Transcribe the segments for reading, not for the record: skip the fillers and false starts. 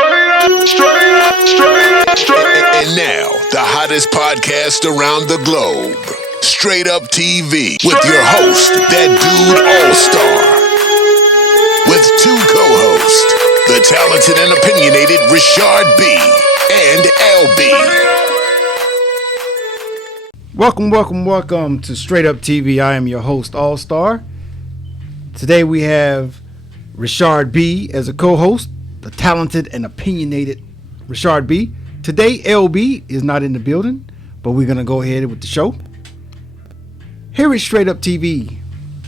And now, the hottest podcast around the globe. Straight Up TV with your host, that dude All-Star. With two co-hosts, the talented and opinionated Richard B. and LB. Welcome to Straight Up TV. I am your host, All-Star. Today we have Richard B. as a co-host, the talented and opinionated Richard B. Today, LB is not in the building, but we're going to go ahead with the show. Here at Straight Up TV,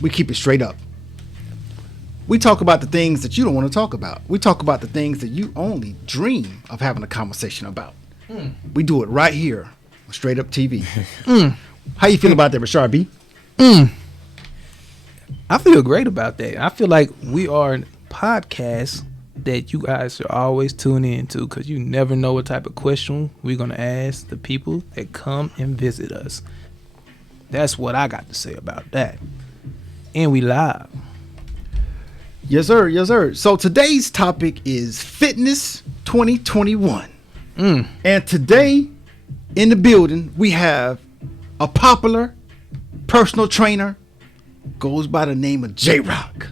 we keep it straight up. We talk about the things that you don't want to talk about. We talk about the things that you only dream of having a conversation about. We do it right here on Straight Up TV. How you feel about that, Richard B? I feel great about that. I feel like we are a podcast that you guys should always tune in to, because you never know what type of question we're going to ask the people that come and visit us. That's what I got to say about that. And we live. Yes, sir. Yes, sir. So today's topic is Fitness 2021. And today in the building, we have a popular personal trainer, goes by the name of J Roc.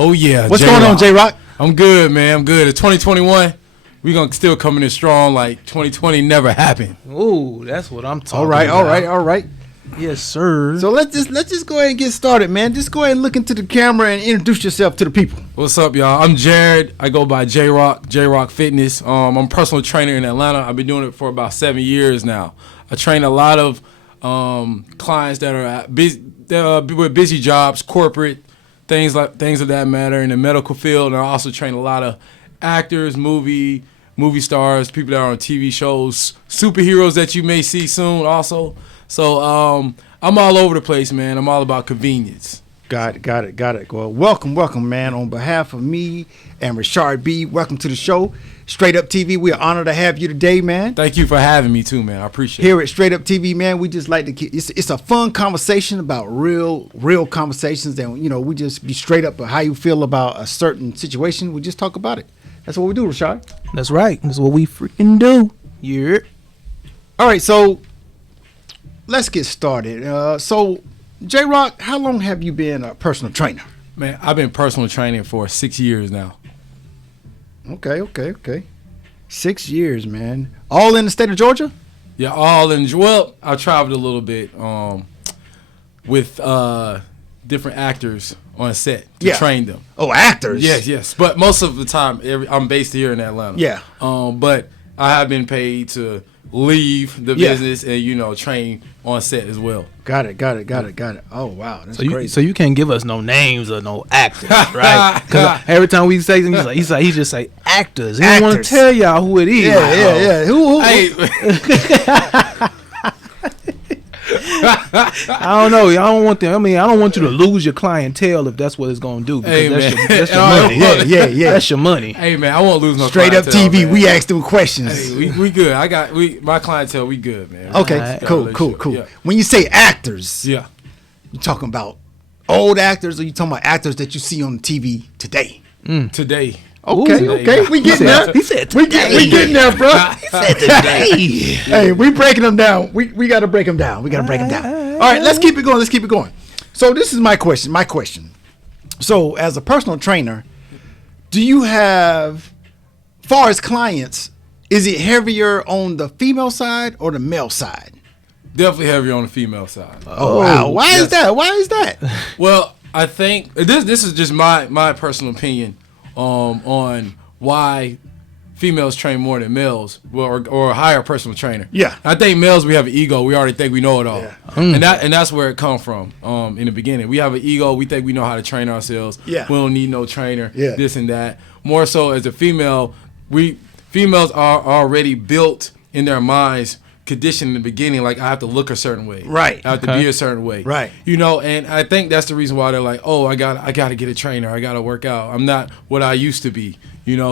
Oh yeah. What's going on, J Roc? I'm good, man. I'm good. It's 2021. We're gonna still come in strong like 2020 never happened. Ooh, that's what I'm talking All right. Yes, sir. So let's just go ahead and get started, man. Just go ahead and look into the camera and introduce yourself to the people. What's up, y'all? I'm Jared. I go by J Roc Fitness. I'm a personal trainer in Atlanta. I've been doing it for about 7 years now. I train a lot of clients that are busy with busy jobs, corporate things of that matter in the medical field, and I also train a lot of actors, movie stars, people that are on TV shows, superheroes that you may see soon also. So I'm all over the place, man. I'm all about convenience. Got it. Well, welcome, man. On behalf of me and Richard B., welcome to the show. Straight Up TV, we are honored to have you today, man. Thank you for having me too, man. I appreciate it. Here at Straight Up TV, man, we just like to it's a fun conversation about real conversations, and we just be straight up about how you feel about a certain situation. We just talk about it. That's what we do, Richard. That's right. That's what we freaking do. Yeah. All right, so let's get started. So, J Roc, how long have you been a personal trainer? Man, I've been personal training for 6 years now. Okay. 6 years, man. All in the state of Georgia? Yeah, all in. Well, I traveled a little bit with different actors on set to train them. Oh, actors? Yes. But most of the time, I'm based here in Atlanta. Yeah. But I have been paid to leave the business and train on set as well. Got it. Oh wow, that's crazy. So you can't give us no names or no actors, right? Because every time we say something, he just say actors. He don't want to tell y'all who it is. Yeah. Who? Hey. I don't know. I don't want them. I don't want you to lose your clientele if that's what it's gonna do. Hey, that's your money. Yeah. That's your money. Hey man, I won't lose no Straight Up TV. Man. We ask them questions. Hey, we good. My clientele. We good, man. Okay, cool. Yeah. When you say actors, you talking about old actors, or you talking about actors that you see on TV today? Today. Okay. We getting there. He said we getting there, bro. He said today. Hey, we breaking them down. We got to break them down. All right, let's keep it going. So this is my question. So as a personal trainer, do you have, far as clients, is it heavier on the female side or the male side? Definitely heavier on the female side. Oh wow. Why is that? Well, I think this is just my personal opinion on why females train more than males, or hire a personal trainer. Yeah, I think males, we have an ego. We already think we know it all, and that's where it come from. In the beginning, we have an ego. We think we know how to train ourselves. Yeah, we don't need no trainer. Yeah, this and that. More so as a female, females are already built in their minds conditioned in the beginning, like I have to look a certain way, Right. I have to be a certain way, Right. And I think that's the reason why they're like, oh, I got to get a trainer, I got to work out, I'm not what I used to be,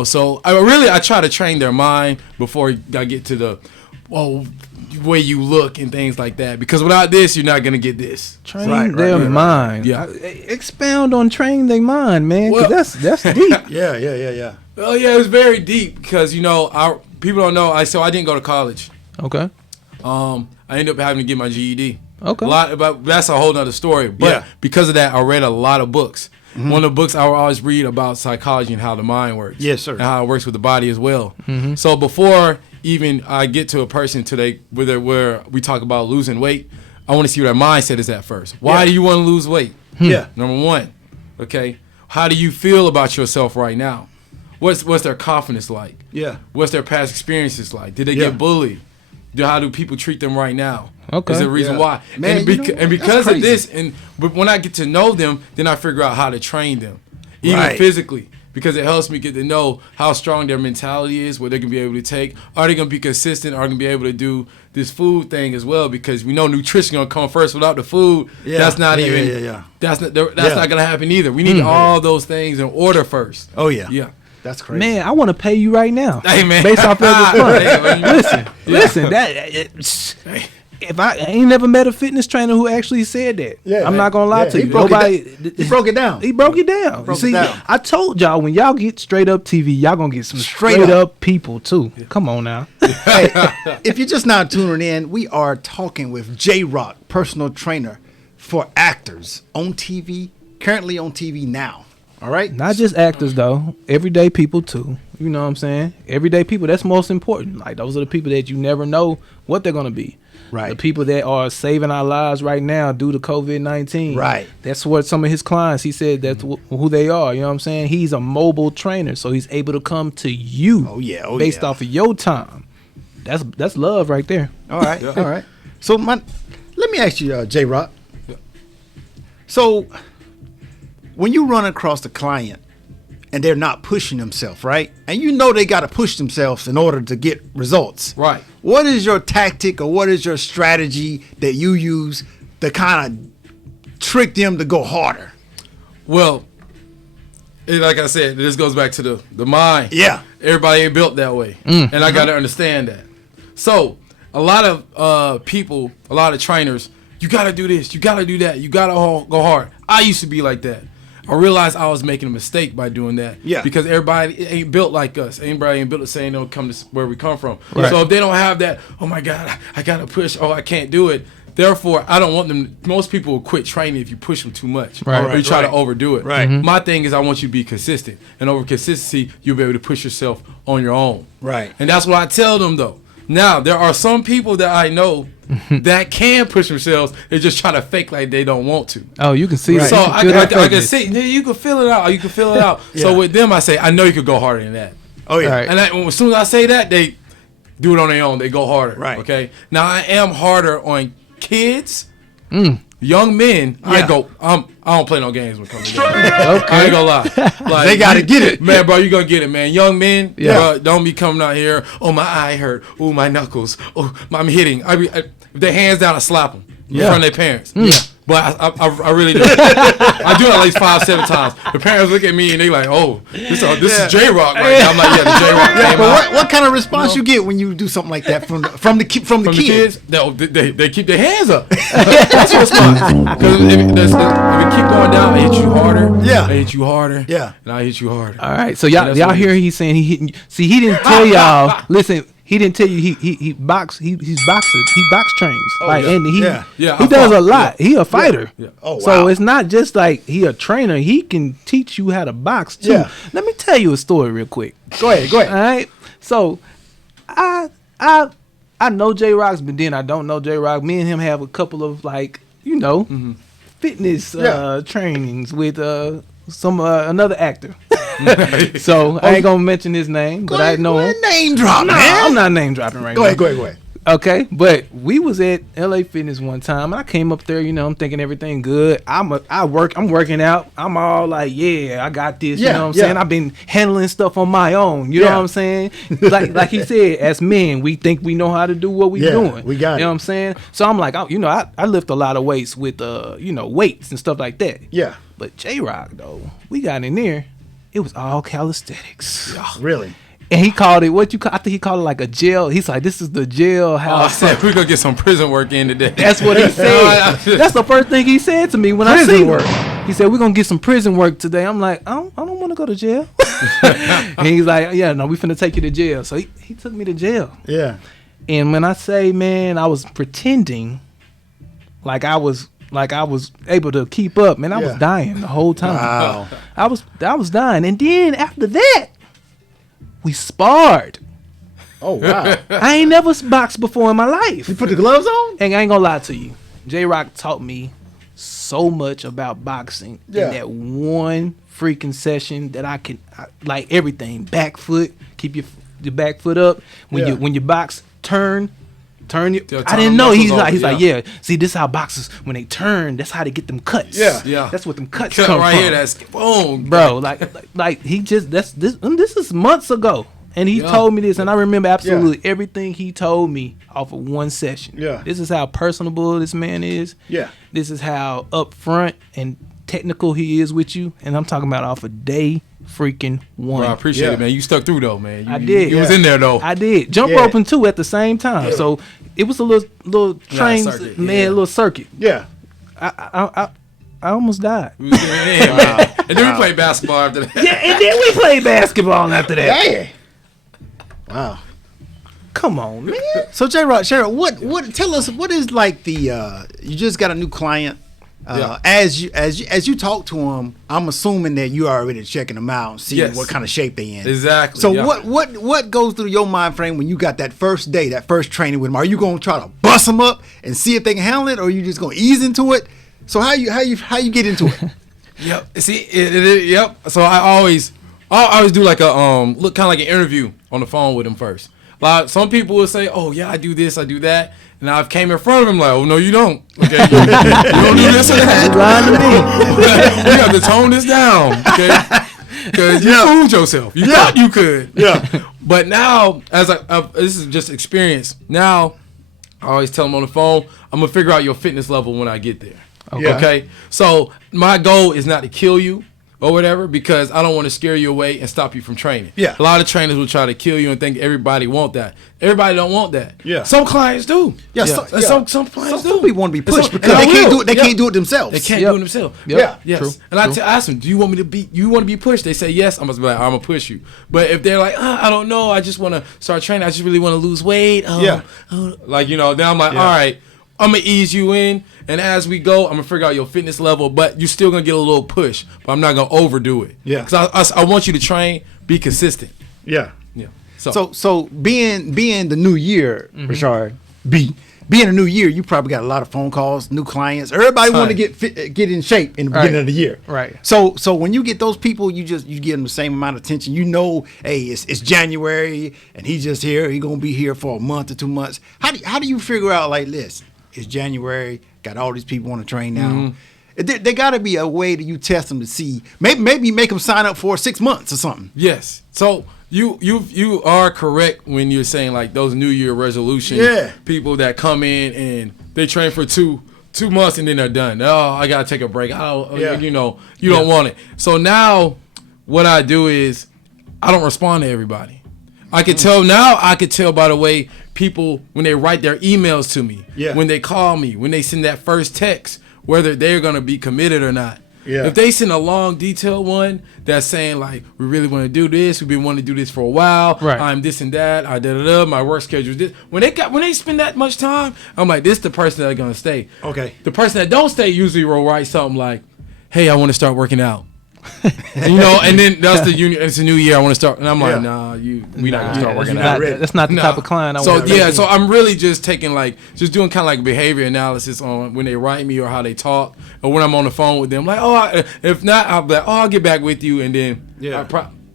So I try to train their mind before I get to the way you look and things like that, because without this, you're not gonna get this. Train their mind. Yeah. Expound on train their mind, man. 'Cause Well- that's deep. Yeah. Well, yeah, it was very deep because people don't know. So I didn't go to college. Okay. I ended up having to get my GED. Okay. But that's a whole nother story. But Yeah. because of that, I read a lot of books. One of the books I would always read about psychology and how the mind works. Yes, sir. And how it works with the body as well. So before even I get to a person today where we talk about losing weight, I want to see what their mindset is at first. Why do you want to lose weight? Yeah. Number one, okay. How do you feel about yourself right now? What's their confidence like? Yeah. What's their past experiences like? Did they Yeah. get bullied? How do people treat them right now? Okay. Is there a reason Yeah. why? Man, and, you know, and because that's of this, but when I get to know them, then I figure out how to train them, even Right. physically, because it helps me get to know how strong their mentality is, what they're gonna be able to take. Are they gonna be consistent? Are they gonna be able to do this food thing as well? Because we know nutrition gonna come first. Without the food, Yeah. that's not Yeah, even. yeah. That's not Yeah. gonna happen either. We need all those things in order first. Oh yeah. Yeah. That's crazy. Man, I want to pay you right now. Hey, man. Based off of this fun. Hey, man. Listen. If I ain't never met a fitness trainer who actually said that, I'm not gonna lie to you. He broke it down. He broke it down. Broke See, it down. I told y'all when y'all get straight up TV, y'all gonna get some Straight straight up. up people too. Come on now. Hey, if you're just now tuning in, we are talking with J Roc, personal trainer for actors on TV, currently on TV now. All right? Not just actors though, everyday people too. You know what I'm saying? Everyday people, that's most important. Like those are the people that you never know what they're gonna be. Right. The people that are saving our lives right now due to COVID-19. Right. That's what some of his clients, he said that's who they are. You know what I'm saying? He's a mobile trainer, so he's able to come to you based off of your time. That's love right there. All right. All right. So let me ask you, J Roc. So when you run across a client and they're not pushing themselves, right? And you know they got to push themselves in order to get results. Right. What is your tactic or what is your strategy that you use to kind of trick them to go harder? Well, like I said, this goes back to the mind. Yeah. Everybody ain't built that way. And I got to understand that. So a lot of people, a lot of trainers, you got to do this, you got to do that, you got to go hard. I used to be like that. I realized I was making a mistake by doing that. Yeah. Because everybody ain't built like us. Everybody ain't built the same. Don't come to where we come from. Right. So if they don't have that, oh my God, I gotta push. Oh, I can't do it. Therefore, I don't want them. Most people will quit training if you push them too much, Right. or you try to overdo it. Right. My thing is, I want you to be consistent, and over consistency, you'll be able to push yourself on your own. Right. And that's what I tell them though. Now there are some people that I know that can push themselves. They just try to fake like they don't want to. Oh, you can see Right. that. So You I feel that can fakeness. see, you can feel it out. You can feel it out. Yeah. So with them, I say, I know you could go harder than that. Oh, yeah. All right. And as soon as I say that, they do it on their own. They go harder. Right. Okay. Now I am harder on kids, young men. Yeah. I don't play no games when it comes to that. I ain't gonna lie. Like, They gotta get it. man, bro. You gonna get it, man. Young men, Yeah. bro, don't be coming out here. Oh, my eye hurt. Oh, my knuckles. Oh, I'm hitting. If their hands down, I slap them in front of their parents. Yeah. But I really do. I do it at least 5-7 times. The parents look at me and they like, oh, this is J Roc right now. I'm like, yeah, the J Roc came But out. what kind of response you get when you do something like that from the kids? From the kids, they keep their hands up. That's your response. Because if it keep going down, I hit you harder. Yeah. I hit you harder. Yeah. And I hit you harder. All right, so that's y'all what it hear he's saying he hitting you. See, he didn't tell y'all. Listen, he didn't tell you he box. He's boxer. He box trains. Like yeah. and he Yeah. Yeah, he I does fought. a lot. He a fighter. Yeah. Oh, So wow. it's not just like he a trainer. He can teach you how to box too. Yeah. Let me tell you a story real quick. Go ahead. All right. So I know J Roc's, but then I don't know J Roc. Me and him have a couple of like fitness trainings with some another actor. So I ain't gonna mention his name, but I know him. Name drop, Nah, man. I'm not name dropping right Go now. ahead. Okay, but we was at LA Fitness one time, and I came up there. I'm thinking everything good. I'm working out. I'm all like, yeah, I got this. You know what I'm saying? I've been handling stuff on my own. You know what I'm saying? Like he said, as men, we think we know how to do what we doing. We got it. You know what I'm saying? So I'm like, I lift a lot of weights with weights and stuff like that. Yeah. But J Roc though, we got in there. It was all calisthenics. Really? And he called it I think he called it like a jail. He's like, this is the jail house. We're gonna get some prison work in today. That's what he said. That's the first thing he said to me when I seen work. He said, we're gonna get some prison work today. I'm like, I don't want to go to jail. And he's like, yeah, no, we finna take you to jail. So he took me to jail. Yeah. And when I say, man, I was pretending like I was able to keep up, man, I was dying the whole time. Wow. I was dying. And then after that, we sparred. Oh, wow. I ain't never boxed before in my life. You put the gloves on? And I ain't gonna lie to you. J Roc taught me so much about boxing in that one freaking session that I like everything. Back foot, keep your back foot up. When you box, turn your. I didn't know. He's like, yeah. See, this is how boxers, when they turn, that's how they get them cuts. Yeah. That's what them cuts Cut come right from. here. That's boom, bro. Like he just this is months ago. And he told me this, and I remember absolutely everything he told me off of one session. Yeah. This is how personable this man is. Yeah. This is how upfront and technical he is with you. And I'm talking about off of day freaking one. Bro, I appreciate it, man. You stuck through, though, man. I did. You was in there, though. I did. Jump roping, too, at the same time. So it was a little train, circuit, man, a little circuit. Yeah. I almost died. And then we played basketball after that. Yeah, and then we played basketball after that. Yeah. Wow. Come on, man. So J Roc, what tell us what is like the you just got a new client. As you talk to him, I'm assuming that you already checking them out and seeing what kind of shape they in. Exactly. So what goes through your mind frame when you got that first day, that first training with them? Are you gonna try to bust them up and see if they can handle it, or are you just gonna ease into it? So how you get into it? Yep. See, yep. So I always do like a look kind of like an interview on the phone with them first. Like some people will say, "Oh yeah, I do this, I do that," and I've came in front of them like, "Oh no, you don't. Okay, you don't do this or that. Lying to me. You have to tone this down, okay? Because you fooled yourself. You thought you could. Yeah. But now, as this is just experience. Now, I always tell them on the phone, I'm gonna figure out your fitness level when I get there. Okay. So my goal is not to kill you or whatever, because I don't want to scare you away and stop you from training. Yeah. A lot of trainers will try to kill you and think everybody want that. Everybody don't want that. Yeah. Some clients do. Yeah. Some clients do. Some people want to be pushed because they can't do it. They can't do it themselves. They can't do it themselves. Yeah. Yes. True. And I ask them, do you want me to be? You want to be pushed? They say yes. I'm gonna be like, I'm gonna push you. But if they're like, I don't know, I just want to start training. I just really want to lose weight. Like then I'm like, all right, I'm gonna ease you in. And as we go, I'm going to figure out your fitness level, but you're still going to get a little push, but I'm not going to overdo it. Yeah. Because I want you to train, be consistent. Yeah. Yeah. So being the new year, Richard, being a new year, you probably got a lot of phone calls, new clients. Everybody want to get in shape in the beginning of the year. Right. So when you get those people, you give them the same amount of attention. You know, hey, it's January, and he's just here. He's going to be here for a month or 2 months. How do you figure out, like, this? It's January. Got all these people want to train now. Mm-hmm. There got to be a way that you test them to see. Maybe make them sign up for 6 months or something. Yes. So you are correct when you're saying like those New Year resolution people that come in and they train for two months and then they're done. Oh, I gotta take a break. You don't want it. So now what I do is I don't respond to everybody. I could tell by the way people, when they write their emails to me, when they call me, when they send that first text, whether they're going to be committed or not. Yeah. If they send a long, detailed one that's saying, like, we really want to do this, we've been wanting to do this for a while, I'm this and that, my work schedule is this. When they spend that much time, I'm like, this is the person that's going to stay. Okay. The person that don't stay usually will write something like, hey, I want to start working out. And then that's it's a new year. I want to start, and I'm like, nah, we not gonna start working out. That's not the type of client I want. So I'm really just taking doing kind of like behavior analysis on when they write me or how they talk, or when I'm on the phone with them. Like, if not, I'll be like, I'll get back with you, and then I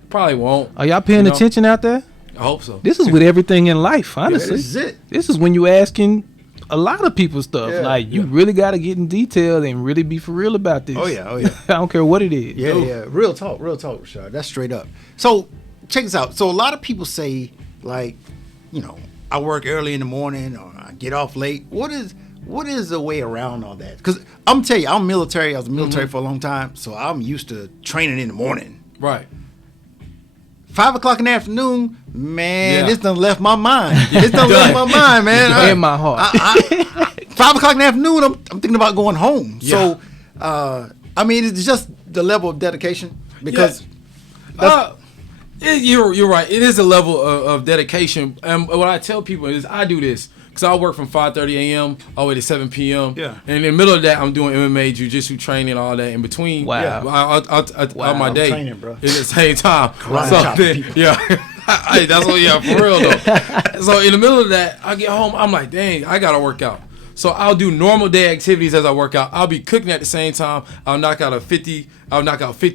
probably won't. Are y'all paying attention out there? I hope so. This is with everything in life, honestly. this is it. This is when you asking a lot of people stuff. Yeah, like, you really got to get in detail and really be for real about this. Oh yeah. I don't care what it is. Yeah. Real talk, Rashard. That's straight up. So check this out. So a lot of people say, like, I work early in the morning or I get off late. What is the way around all that? Because I'm telling you, I'm military. I was military for a long time, so I'm used to training in the morning. Right. 5 o'clock in the afternoon, man, Yeah. this done left my mind. This done left my mind, man. In my heart. 5 o'clock in the afternoon, I'm thinking about going home. Yeah. So, it's just the level of dedication because you're right. It is a level of dedication. And what I tell people is I do this because I work from 5:30 a.m. all the way to 7 p.m. Yeah. And in the middle of that, I'm doing MMA, jiu-jitsu training, all that in between. Wow. On my day. training, bro. At the same time. Karate chopping people. Yeah. That's what, for real, though. So in the middle of that, I get home. I'm like, dang, I got to work out. So I'll do normal day activities as I work out. I'll be cooking at the same time. I'll knock out 50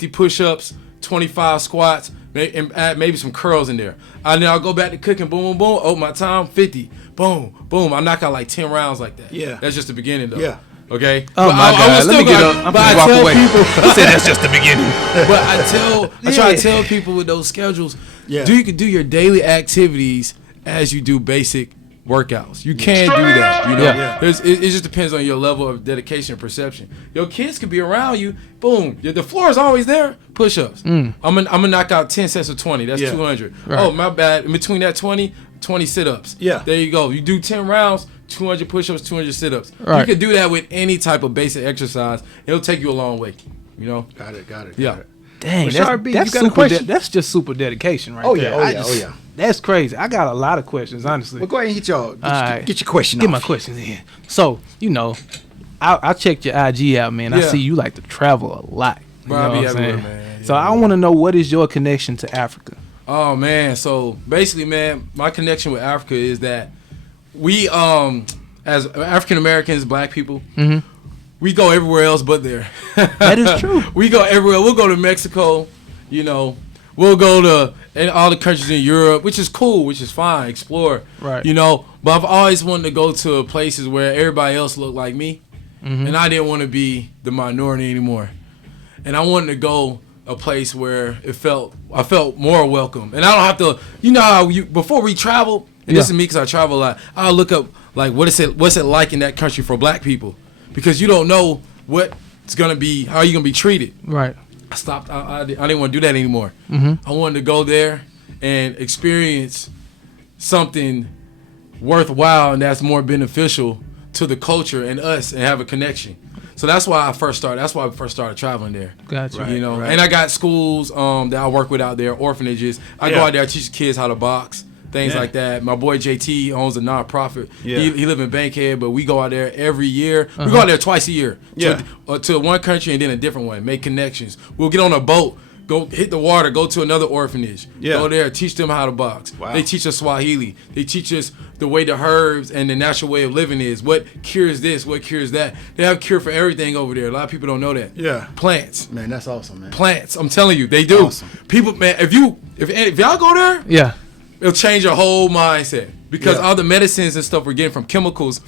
push-ups, 25 squats, and add maybe some curls in there. And then I'll go back to cooking, boom, boom, boom, open my time, 50, boom, boom. I knock out like 10 rounds like that. Yeah. That's just the beginning, though. Yeah. Okay? Oh, But my God. will Let me still get go- up. I'm but gonna I walk tell away. people, He said that's just the beginning. but I try to tell people with those schedules, you can do your daily activities as you do basic workouts. You can do that. Yeah. It just depends on your level of dedication and perception. Your kids could be around you. Boom. The floor is always there. Push-ups. I'm gonna knock out 10 sets of 20. That's 200. Right. Oh, my bad. In between that 20 sit-ups. Yeah. There you go. You do 10 rounds, 200 push-ups, 200 sit-ups. Right. You can do that with any type of basic exercise. It'll take you a long way. Got it. Yeah. Dang, Rashard B, that's you got a super. question? That's just super dedication, right Oh, there. yeah. Oh, yeah. That's crazy. I got a lot of questions, honestly. Well, go ahead and hit y'all. right. Get your question Get off. my questions in. So, I checked your IG out, man. I Yeah. see you like to travel a lot. You Bro, I know be what I'm everywhere, saying? man. So I want to know, what is your connection to Africa? Oh man, so basically, man, my connection with Africa is that we, as African Americans, Black people, we go everywhere else but there. That is true. We go everywhere. We'll go to Mexico, we'll go to all the countries in Europe, which is cool, which is fine, explore, Right. But I've always wanted to go to places where everybody else looked like me, and I didn't want to be the minority anymore, and I wanted to go a place where I felt more welcome, and I don't have to, how before we travel, and this is me because I travel a lot, I'll look up like what's it like in that country for Black people, because you don't know what it's gonna be, how you're gonna be treated. Right. I stopped. I didn't want to do that anymore. I wanted to go there and experience something worthwhile and that's more beneficial to the culture and us, and have a connection. So that's why I first started. That's why I first started traveling there. Gotcha. Right. And I got schools that I work with out there, orphanages. I go out there, I teach kids how to box, things like that. My boy JT owns a nonprofit. Yeah. He live in Bankhead, but we go out there every year. We go out there twice a year. To one country and then a different one. Make connections. We'll get on a boat, go hit the water, go to another orphanage. Yeah. Go there, teach them how to box. Wow. They teach us Swahili. They teach us the way the herbs and the natural way of living is. What cures this? What cures that? They have a cure for everything over there. A lot of people don't know that. Yeah. Plants. Man, that's awesome, man. Plants. I'm telling you, they do. Awesome. People, man, if y'all go there, Yeah. it'll change your whole mindset, because Yeah. all the medicines and stuff we're getting from chemicals,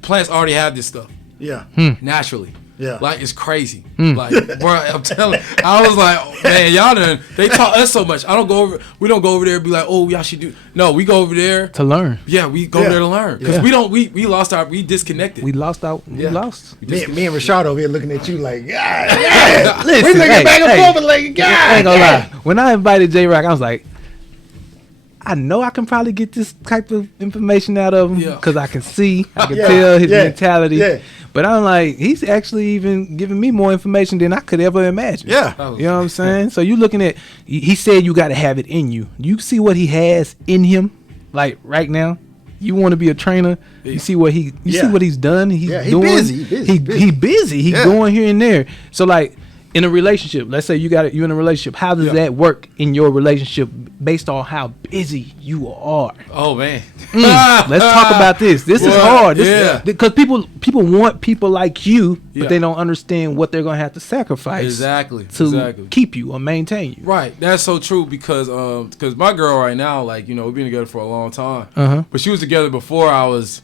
plants already have this stuff Yeah. naturally. Yeah. Like, it's crazy. Like, bro, I'm telling. I was like, oh, man, y'all they taught us so much. We don't go over there and be like, oh, y'all should do. No, we go over there. To learn. Yeah, we go there to learn, because we disconnected. We lost out. We lost. Me and Rashard over here looking at you like, God, Listen, we looking back and forth like, God. I ain't gonna lie. When I invited J Roc, I was like, I know I can probably get this type of information out of him, Yeah. because I can see, I can Yeah, tell his yeah, mentality. yeah. But I'm like, he's actually even giving me more information than I could ever imagine. Yeah. You know what I'm saying? So you looking at, he said you got to have it in you. You see what he has in him, like right now. You want to be a trainer. You see what see what he's done. He's Yeah, he doing. busy, he busy, He busy. He Yeah. going here and there. So like, in a relationship, let's say you in a relationship. How does that work in your relationship based on how busy you are? Oh man, Let's talk about this. This is hard. Because people want people like you, but they don't understand what they're gonna have to sacrifice to keep you or maintain you. Right, that's so true because my girl right now, like, you know, we've been together for a long time, but she was together before I was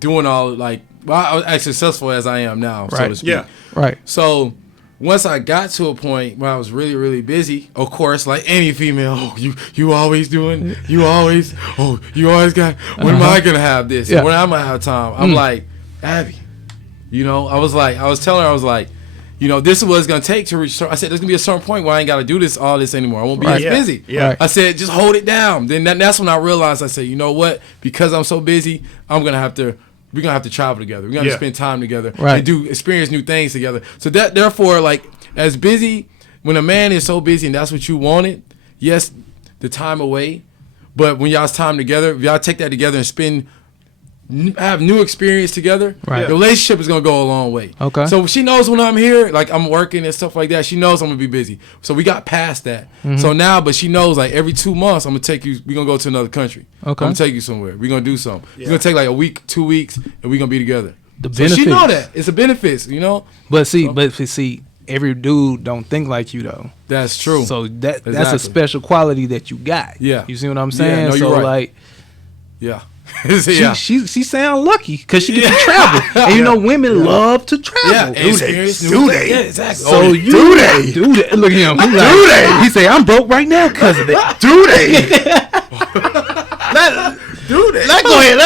doing all I was as successful as I am now, so to speak. Yeah, right. So once I got to a point where I was really, really busy, of course, like any female, you always doing, you always got, when am I going to have this? When am I going to have time? I'm like, Abby, you know, I was telling her, I was like, you know, this is what it's going to take to reach, I said, there's going to be a certain point where I ain't got to do all this anymore. I won't be as busy. Yeah. I said, just hold it down. Then that's when I realized, I said, you know what? Because I'm so busy, we're going to have to travel together. We're going to spend time together and experience new things together. So therefore, like, as busy, when a man is so busy and that's what you wanted, yes, the time away. But when y'all's time together, if y'all take that together and have new experience together, the relationship is going to go a long way. Okay. So she knows when I'm here, like I'm working and stuff like that, she knows I'm going to be busy. So we got past that. So now, but she knows like every 2 months, I'm going to take you, we're going to go to another country. Okay. I'm going to take you somewhere. We're going to do something. It's going to take like a week, 2 weeks, and we're going to be together. The benefits. So she know that. It's a benefits, you know? But see, every dude don't think like you though. That's true. So that's a special quality that you got. Yeah. You see what I'm saying? Yeah, no, so you're right. like, yeah. She sound lucky because she gets to travel, and you know women love to travel. Yeah, Do they? Yeah, exactly. So do they? Look at him. Do they? He say I'm broke right now because of it. Do they? Let's go ahead.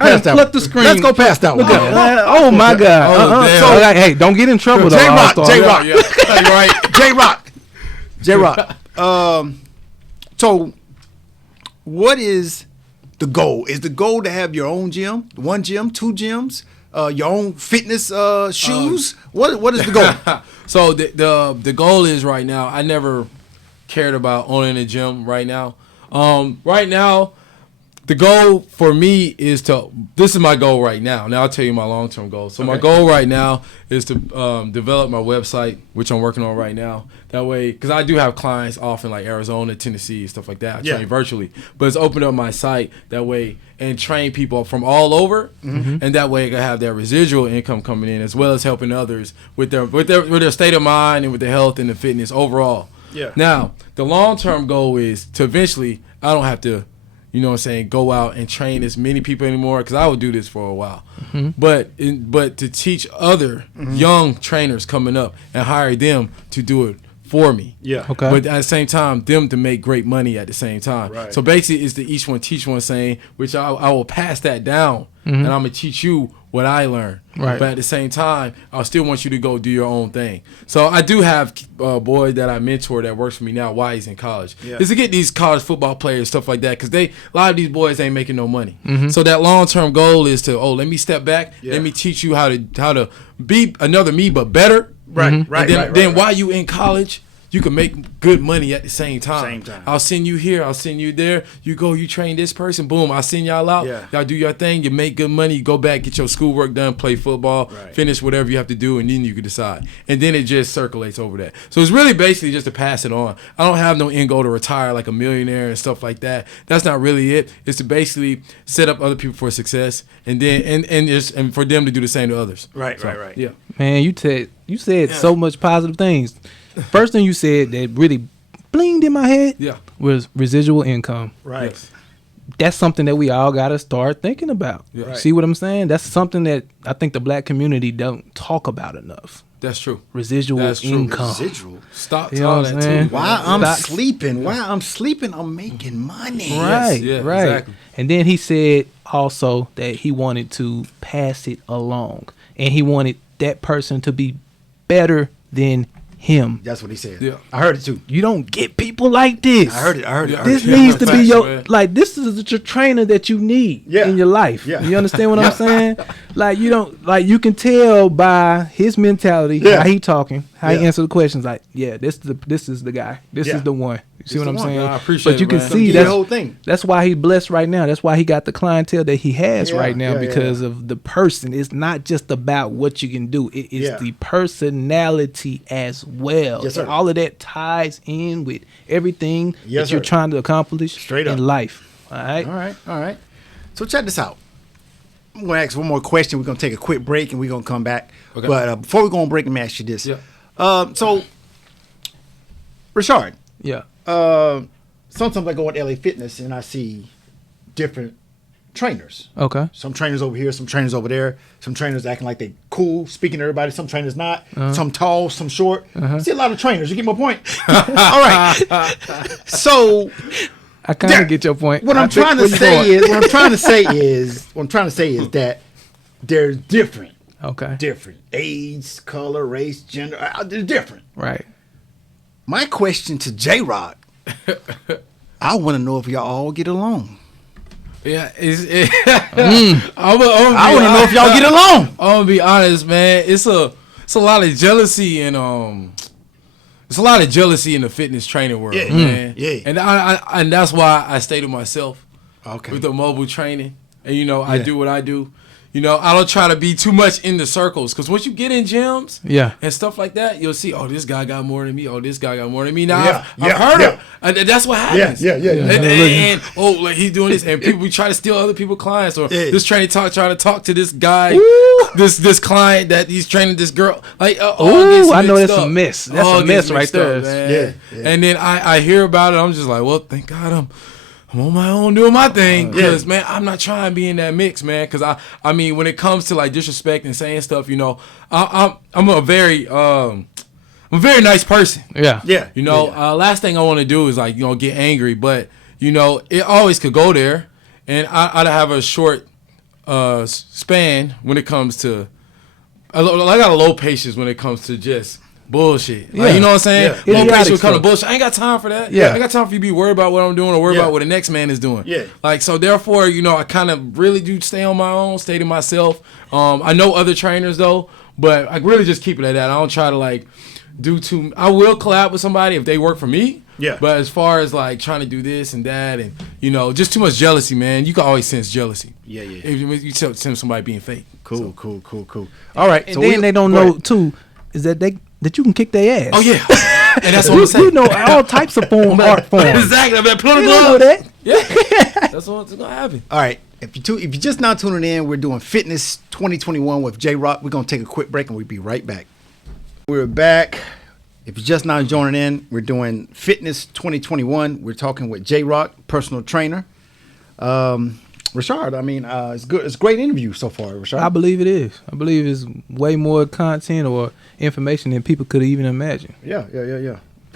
Let's pluck the screen. Let's go past that one. Oh my God. So like, hey, don't get in trouble though. J Roc. You're right. J Roc. So what is the goal? Is the goal to have your own gym, 1 gym, 2 gyms, your own fitness shoes? What is the goal? So the goal is right now, I never cared about owning a gym right now. Right now, the goal for me is this is my goal right now. Now I'll tell you my long-term goal. So my goal right now is to develop my website, which I'm working on right now. That way, because I do have clients off in like Arizona, Tennessee, stuff like that. I train virtually. But it's opened up my site that way and train people from all over. And that way I can have that residual income coming in as well as helping others with their state of mind and with their health and the fitness overall. Yeah. Now, the long-term goal is to eventually, I don't have to, you know what I'm saying, go out and train as many people anymore because I would do this for a while. But to teach other young trainers coming up and hire them to do it for me. Yeah. Okay. But at the same time, them to make great money at the same time. Right. So basically, it's the each one teach one saying, which I will pass that down and I'm going to teach you what I learned. Right. But at the same time, I still want you to go do your own thing. So I do have boys that I mentor that works for me now while he's in college. Yeah. Is to get these college football players, stuff like that, because a lot of these boys ain't making no money. So that long-term goal is to, let me step back, let me teach you how to be another me, but better. Right. Then while you in college, you can make good money at the same time. I'll send you here. I'll send you there. You go, you train this person. Boom, I'll send y'all out. Yeah. Y'all do your thing. You make good money. You go back, get your schoolwork done, play football, finish whatever you have to do, and then you can decide. And then it just circulates over that. So it's really basically just to pass it on. I don't have no end goal to retire like a millionaire and stuff like that. That's not really it. It's to basically set up other people for success and then and for them to do the same to others. Right. Yeah. Man, you said so much positive things. First thing you said that really blinged in my head was residual income. Right. Yes. That's something that we all got to start thinking about. Yeah. Right. See what I'm saying? That's something that I think the black community don't talk about enough. That's true. Residual income. Residual. Stop You know telling what I'm that saying? too. While I'm sleeping, I'm making money. Right, Yes, right. exactly. And then he said also that he wanted to pass it along. And he wanted that person to be better than him. That's what he said. Yeah. I heard it too. You don't get people like this. I heard it. Yeah. This Yeah. needs to be Facts, your man. like. This is your trainer that you need in your life. Yeah. You understand what I'm saying? Like you don't like. You can tell by his mentality how he talking, How he answer the questions, like, yeah, this is the guy. This Yeah. is the one. You see what I'm saying? Nah, I appreciate but you it, can man. see the whole thing. that's why he's blessed right now. That's why he got the clientele that he has right now, because of the person. It's not just about what you can do. It is the personality as well. Yes, sir. And all of that ties in with everything Yes, that you're sir. trying to accomplish Straight up. in life. All right? All right. So check this out. I'm going to ask one more question. We're going to take a quick break, and we're going to come back. Okay. But before we go on break, let me ask you this. Yeah. So, Richard, Yeah. sometimes I go at LA Fitness, and I see different trainers. Okay. Some trainers over here, some trainers over there. Some trainers acting like they cool, speaking to everybody. Some trainers not. Some tall, some short. See a lot of trainers. You get my point? All right. So I kind of get your point. what I'm trying to say is that they're different. Okay. Different age, color, race, gender. They're different. Right. My question to J Roc, I want to know if y'all all get along. Yeah, I want to know if y'all get along. I'm gonna be honest, man. It's a lot of jealousy and it's a lot of jealousy in the fitness training world, man. Yeah. And and that's why I stay to myself. Okay. With the mobile training, and I do what I do. I don't try to be too much in the circles, because once you get in gyms, and stuff like that, you'll see, oh, this guy got more than me. Oh, this guy got more than me. Now I've heard it. And that's what happens. Yeah. And like he's doing this, and people try to steal other people's clients, or this trainer trying to talk to this guy, this client that he's training this girl. Like, I know that's a mess. That's a mess right there. Man. Yeah. And then I hear about it. I'm just like, well, thank God I'm on my own doing my thing, because man, I'm not trying to be in that mix, man. Because I mean, when it comes to like disrespect and saying stuff, I'm a very nice person. Yeah. Last thing I want to do is like get angry, but it always could go there, and I have a short span when it comes to. I got a low patience when it comes to just bullshit. Like, you know what I'm saying? Yeah. Low patience kind of bullshit. I ain't got time for that. I ain't got time for you to be worried about what I'm doing or worried about what the next man is doing. Like, so therefore, I kind of really do stay on my own, stay to myself. I know other trainers though, but I really just keep it at that. I don't try to like do too. I will collab with somebody if they work for me. But as far as like trying to do this and that, and just too much jealousy, man. You can always sense jealousy. If you sense somebody being fake. Cool. All right. And then they don't know too is that you can kick their ass. Oh yeah, and that's what I'm saying. You know all types of art forms. Exactly. I'm put on the You glove. know that. Yeah, that's what's gonna happen. All right. If you're just now tuning in, we're doing Fitness 2021 with J Roc. We're gonna take a quick break and we'll be right back. We're back. If you're just now joining in, we're doing Fitness 2021. We're talking with J Roc, personal trainer. Richard, I mean, it's good. It's a great interview so far, Richard. I believe it is. I believe it's way more content or information than people could even imagine. Yeah.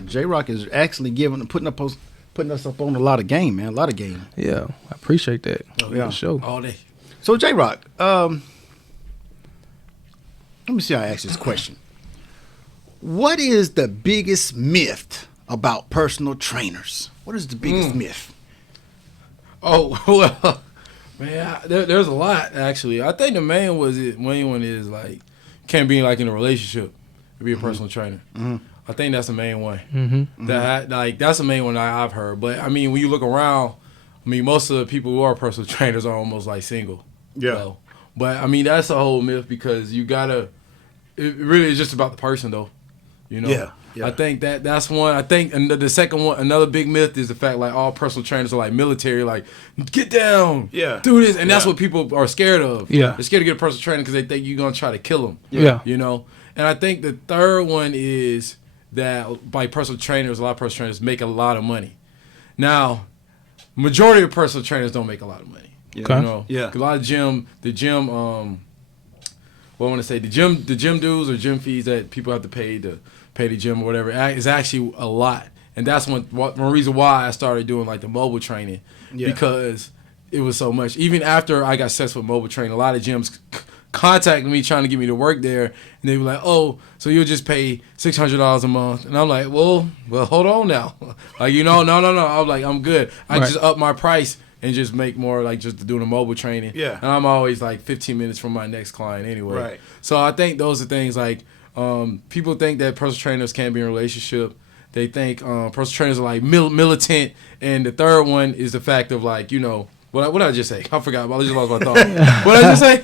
J Roc is actually putting us up on a lot of game, man. A lot of game. Yeah, I appreciate that. Yeah. For sure. All day. So J Roc, let me see how I ask this question. What is the biggest myth about personal trainers? What is the biggest myth? Oh, well, man, there's a lot, actually. I think the main one is, like, can't be, like, in a relationship to be a personal trainer. I think that's the main one. That's the main one I've heard. But, I mean, when you look around, I mean, most of the people who are personal trainers are almost, like, single. So, but, I mean, that's a whole myth, because you got to – it really is just about the person, though. Yeah. I think that's one. I think the second one, another big myth is the fact like all personal trainers are like military, like get down, do this, and that's what people are scared of. They're scared to get a personal trainer because they think you're gonna try to kill them. And I think the third one is that by personal trainers, a lot of personal trainers make a lot of money. Now, majority of personal trainers don't make a lot of money. A lot of the gym. What I want to say, the gym dues or gym fees that people have to pay the gym or whatever is actually a lot, and that's one reason why I started doing like the mobile training, because it was so much. Even after I got successful with mobile training, a lot of gyms contacted me trying to get me to work there, and they were like, "Oh, so you'll just pay $600 a month?" And I'm like, "Well, hold on now, like no." I was like, "I'm good. I just up my price and just make more like just doing a mobile training." And I'm always like 15 minutes from my next client anyway. So I think those are things like People think that personal trainers can't be in a relationship. They think personal trainers are like militant, and the third one is the fact of like, you know, what did I just say? I forgot. I just lost my thought. What did I just say?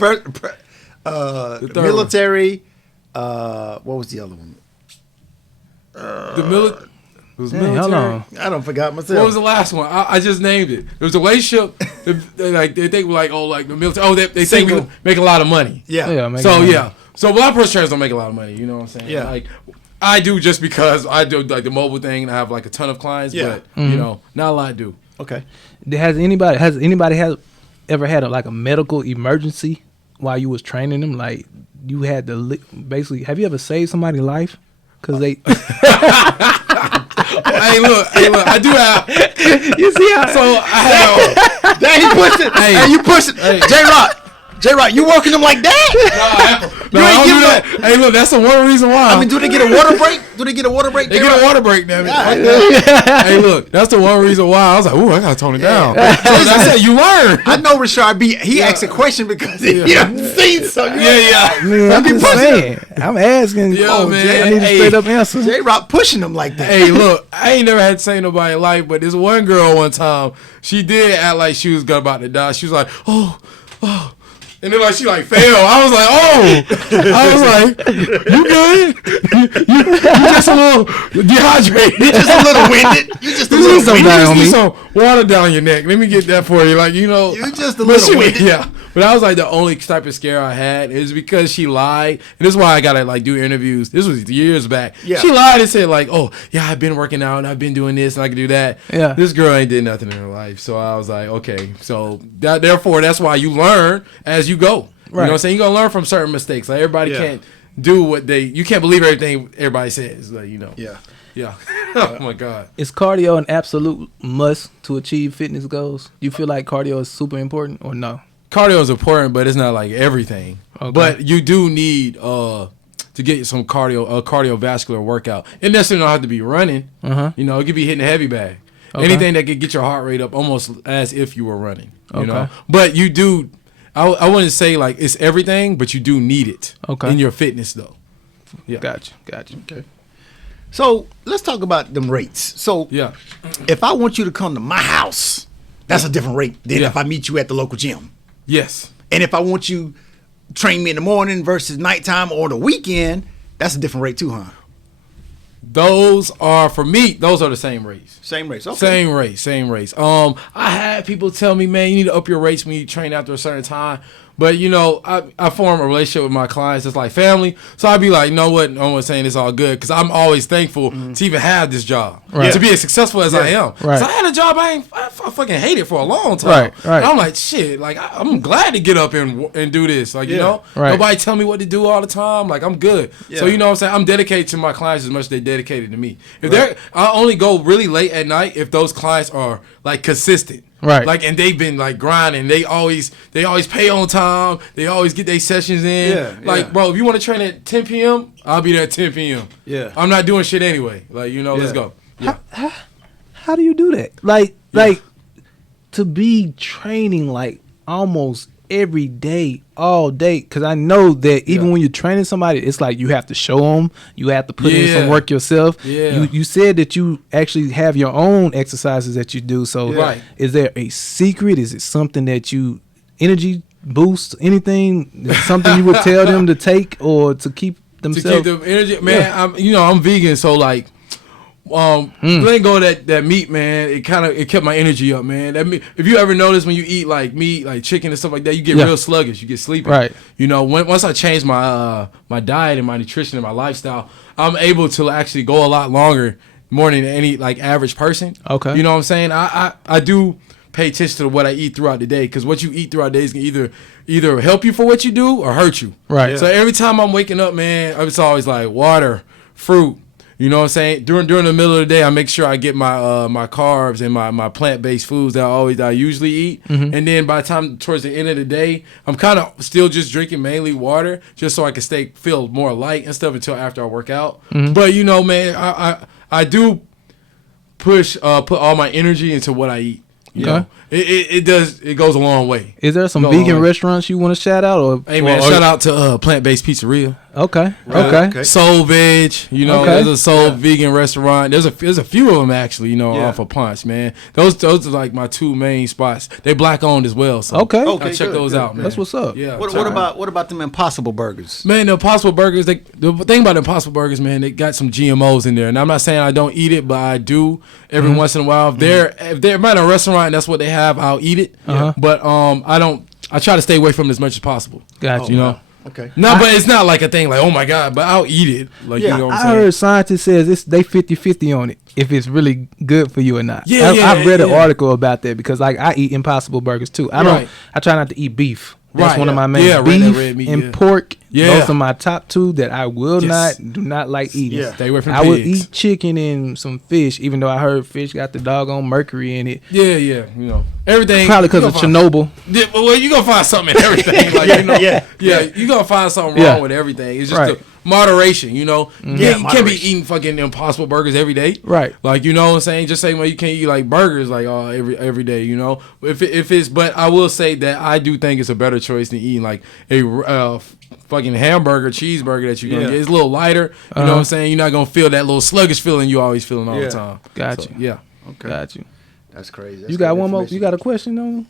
Military. What was the other one? The military. It was military. Hold on. I don't forgot myself. What was the last one? I just named it. It was a relationship. They think like, oh, like the military. Oh, they think we make a lot of money. Yeah. So a lot of personal trainers don't make a lot of money. You know what I'm saying? Yeah. Like I do just because I do like the mobile thing and I have like a ton of clients. Yeah. But you know, not a lot do. Okay. Has anybody ever had a medical emergency while you was training them? Like you had to basically. Have you ever saved somebody's life? Because they. Hey, look, I do have. You see how? So I have. Dang, he pushed it. Hey, you pushed it. Hey. J Roc, you working them like that? No, I don't do that. Hey, look, that's the one reason why. I mean, do they get a water break? They get a water break, damn it. Hey, look, that's the one reason why I was like, ooh, I gotta tone it down. So I said, you learn. I know Rashard B. He asked a question because he done seen something. Man, I'm just saying. I'm asking. Yo, man. I need a straight up answer. J Roc pushing them like that. Hey, look, I ain't never had to say nobody life, but this one girl one time, she did act like she was about to die. She was like, oh. And then like she like fell. I was like, oh. I was like, you good? You just a little dehydrated. You just a little winded. You just a little You winded. just need some water down your neck. Let me get that for you. Like, you know. You just a little winded. Yeah. But that was like the only type of scare I had is because she lied. And this is why I gotta like do interviews. This was years back. Yeah. She lied and said like, oh yeah, I've been working out and I've been doing this and I can do that. Yeah. This girl ain't did nothing in her life. So I was like, okay. So therefore that's why you learn as you go. You know what I'm saying? You're gonna learn from certain mistakes. Like everybody can't do what you can't believe everything everybody says. Like, you know. Yeah. Yeah. Oh my God. Is cardio an absolute must to achieve fitness goals? You feel like cardio is super important or no? Cardio is important, but it's not like everything. Okay. But you do need to get some cardiovascular workout. It necessarily don't have to be running. You know, it could be hitting a heavy bag. Okay. Anything that could get your heart rate up almost as if you were running. You know, Okay. but you do. I wouldn't say like it's everything, but you do need it in your fitness though. Yeah. Gotcha. Okay. So let's talk about them rates. So Yeah. if I want you to come to my house, that's a different rate than Yeah. if I meet you at the local gym. Yes. And if I want you train me in the morning versus nighttime or the weekend, that's a different rate too, huh? Those are for me. Those are the same rates. Same rates. Okay. Same rates. I had people tell me, man, you need to up your rates when you train after a certain time. But, you know, I form a relationship with my clients. It's like family. So I'd be like, you know what? I'm saying it's all good because I'm always thankful to even have this job. Right. To be as successful as I am. Right. So I had a job I fucking hated for a long time. Right. And I'm like, shit, like, I'm glad to get up and do this. Like, you know, nobody tell me what to do all the time. Like, I'm good. Yeah. So, you know what I'm saying? I'm dedicated to my clients as much as they dedicated to me. I only go really late at night if those clients are, like, consistent. Right. Like, and they've been like grinding. They always pay on time. They always get their sessions in. Yeah, like, bro, if you want to train at 10 p.m., I'll be there at 10 p.m. Yeah. I'm not doing shit anyway. Like, you know, let's Yeah. go. Yeah. How do you do that? Like to be training like almost every day, all day. Because I know that even when you're training somebody, it's like you have to show them. You have to put in some work yourself. Yeah. You said that you actually have your own exercises that you do. So is there a secret? Is it something that you energy boost? Anything? Something you would tell them to take or to keep themselves? To keep the energy, man. I'm vegan, so like. Letting go of that meat, man, it kept my energy up, man. That meat, if you ever notice when you eat like meat, like chicken and stuff like that, you get real sluggish, you get sleepy. Right. You know, once I changed my my diet and my nutrition and my lifestyle, I'm able to actually go a lot longer, more than any like average person. Okay. You know what I'm saying? I do pay attention to what I eat throughout the day because what you eat throughout the day is gonna either help you for what you do or hurt you. Right. So every time I'm waking up, man, it's always like water, fruit. You know what I'm saying? During the middle of the day, I make sure I get my my carbs and my plant-based foods that I usually eat. And then by the time towards the end of the day, I'm kind of still just drinking mainly water just so I can feel more light and stuff until after I work out. But you know, man, I do put all my energy into what I eat. You know? It goes a long way. Is there some vegan restaurants you want to shout out? Hey man, shout out to plant-based pizzeria. Okay. Right. Okay. Soul Veg, you know, Okay. there's a soul vegan restaurant. There's a few of them actually, you know, off of Ponce, man. Those are like my two main spots. They black owned as well, so Okay. I check those out, man. That's what's up. Yeah. What about them Impossible Burgers? Man, the Impossible Burgers, the thing about the Impossible Burgers, man, they got some GMOs in there. And I'm not saying I don't eat it, but I do every once in a while. If they're at a restaurant and that's what they have, I'll eat it. But I try to stay away from it as much as possible. Gotcha. You know? Okay. No, but it's not like a thing like, oh my God, but I'll eat it. Like, you know what I'm I saying? heard scientists says they 50-50 on it if it's really good for you or not. Yeah, I read an article about that because like I eat Impossible Burgers too. I try not to eat beef. That's one of my main beef red meat, and pork. Yeah. Those are my top two that I will do not like eating. Yeah. Stay away from I pigs. would eat chicken and some fish, even though I heard fish got the doggone mercury in it. Yeah, you know, everything. Probably because of Chernobyl. Yeah, well, you gonna find something in everything. Like, you know, you gonna find something wrong with everything. It's just the moderation, you know. You can't be eating fucking Impossible Burgers every day. Right. Like, you know what I'm saying? Just saying, well, you can't eat like burgers like every day, you know. But I will say that I do think it's a better choice than eating like a fucking hamburger, cheeseburger that you're gonna get. It's a little lighter. You know what I'm saying? You're not gonna feel that little sluggish feeling you always feeling all the time. Gotcha. Yeah. Okay. Got you. That's crazy. You got one more? You got a question though?